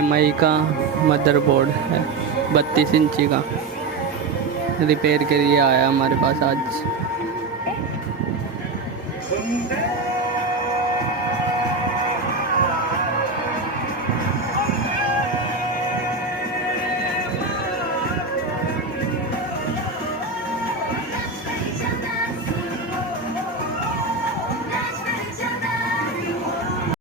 MI का motherboard है, 32 इंची का। रिपेयर के लिए आया हमारे पास आज।